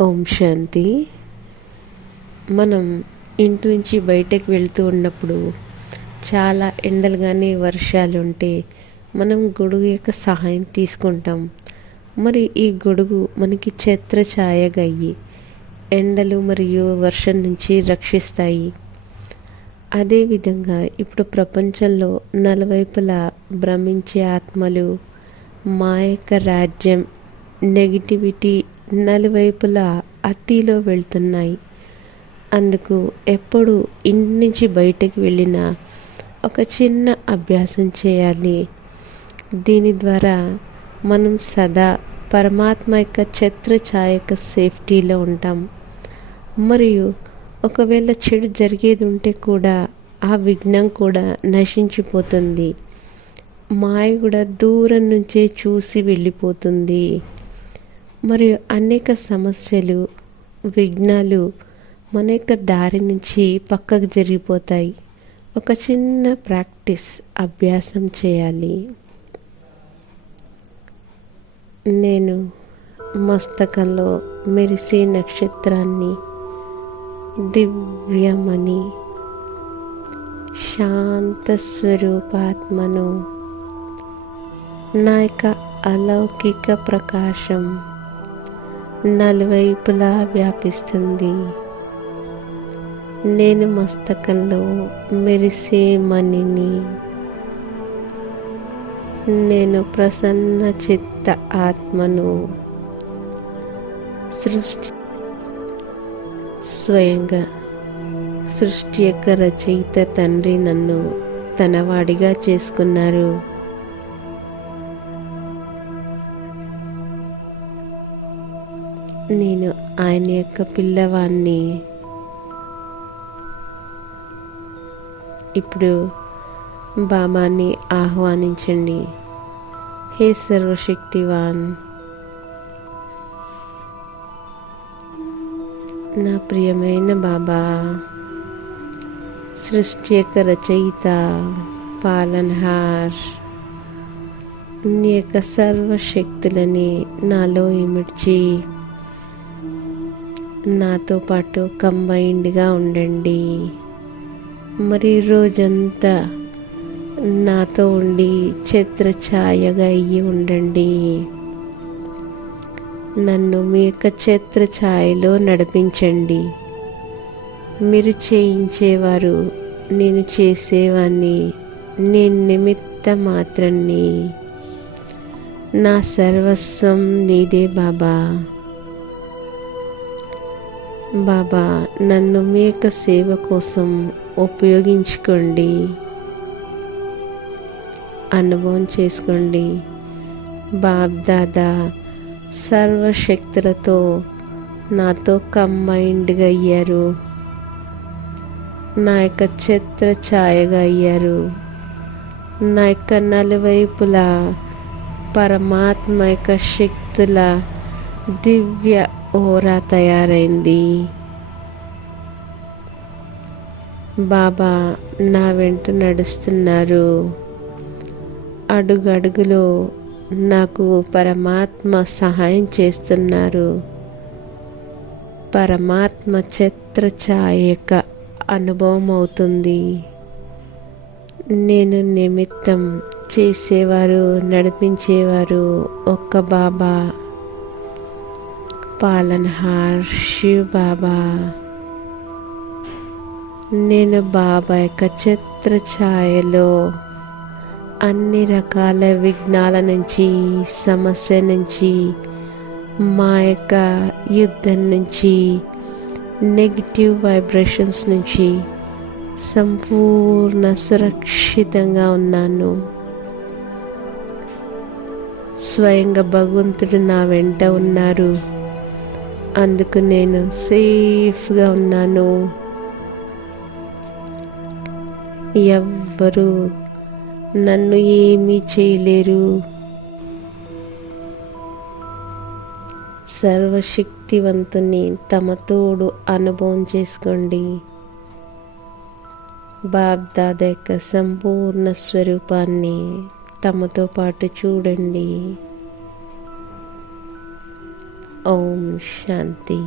ఓం శాంతి. మనం ఇంటి నుంచి బయటకు వెళ్తూ ఉన్నప్పుడు చాలా ఎండలు కానీ వర్షాలు ఉంటే మనం గొడుగు యొక్క సహాయం తీసుకుంటాం. మరి ఈ గొడుగు మనకి ఛత్రఛాయగా అయ్యి ఎండలు మరియు వర్షం నుంచి రక్షిస్తాయి. అదేవిధంగా ఇప్పుడు ప్రపంచంలో నలువైపులా భ్రమించే ఆత్మలు మా యొక్క రాజ్యం నెగిటివిటీ నలువైపులా అతిలో వెళ్తున్నాయి. అందుకు ఎప్పుడు ఇంటి నుంచి బయటకు వెళ్ళినా ఒక చిన్న అభ్యాసం చేయాలి. దీని ద్వారా మనం సదా పరమాత్మ యొక్క ఛత్రఛాయ యొక్క సేఫ్టీలో ఉంటాం. మరియు ఒకవేళ చెడు జరిగేది ఉంటే కూడా ఆ విఘ్నం కూడా నశించిపోతుంది. మాయ కూడా దూరం నుంచే చూసి వెళ్ళిపోతుంది. మరియు అనేక సమస్యలు విఘ్నాలు మన యొక్క దారి నుంచి పక్కకు జరిగిపోతాయి. ఒక చిన్న ప్రాక్టీస్ అభ్యాసం చేయాలి. నేను మస్తకంలో మెరిసే నక్షత్రాన్ని దివ్యమని శాంత స్వరూపాత్మను నా యొక్క అలౌకిక ప్రకాశం నలువైపులా వ్యాపిస్తుంది. నేను మస్తకంలో మెరిసే మణిని. నేను ప్రసన్న చిత్త ఆత్మను సృష్టి స్వయంగా సృష్టి యొక్క రచయిత తండ్రి నన్ను తనవాడిగా చేసుకున్నారు. నేను ఆయన యొక్క పిల్లవాణ్ణి. ఇప్పుడు బాబాని ఆహ్వానించండి. హే సర్వశక్తివాన్. నా ప్రియమైన బాబా సృష్టి యొక్క రచయిత పాలన్హార్ నీ యొక్క సర్వశక్తులని నాలో ఇమిడ్చి నాతో పాటు కంబైన్డ్గా ఉండండి. మరి రోజంతా నాతో ఉండి ఛత్రఛాయగా అయ్యి ఉండండి. నన్ను మీ యొక్క ఛత్రఛాయలో నడిపించండి. మీరు చేయించేవారు నేను చేసేవాన్ని నేను నిమిత్త మాత్రాన్ని నా సర్వస్వం నీదే బాబా. బాబా నన్ను మీ యొక్క సేవ కోసం ఉపయోగించుకోండి. అనుభవం చేసుకోండి. బాబ్ దాదా సర్వశక్తులతో నాతో కంబైండ్గా అయ్యారు. నా యొక్క చిత్ర ఛాయగా అయ్యారు. నా యొక్క నలువైపులా పరమాత్మ యొక్క శక్తుల దివ్య ఓరా తయారైంది. బాబా నా వెంట నడుస్తున్నారు. అడుగడుగులో నాకు పరమాత్మ సహాయం చేస్తున్నారు. పరమాత్మ చిత్ర ఛాయక అనుభవం అవుతుంది నేను నిమిత్తం చేసేవారు నడిపించేవారు ఒక్క బాబా. పాలన్హార్ శివ్ బాబా. నేను బాబా యొక్క చిత్ర ఛాయలో అన్ని రకాల విఘ్నాల నుంచి సమస్య నుంచి మా యొక్క యుద్ధం నుంచి నెగిటివ్ వైబ్రేషన్స్ నుంచి సంపూర్ణ సురక్షితంగా ఉన్నాను. స్వయంగా భగవంతుడు నా వెంట ఉన్నారు. అందుకు నేను సేఫ్గా ఉన్నాను. ఎవ్వరు నన్ను ఏమీ చేయలేరు. సర్వశక్తివంతుని తమ తోడు అనుభవం చేసుకోండి. బాబ్దాద యొక్క సంపూర్ణ స్వరూపాన్ని తమతో పాటు చూడండి. ఓం శాంతి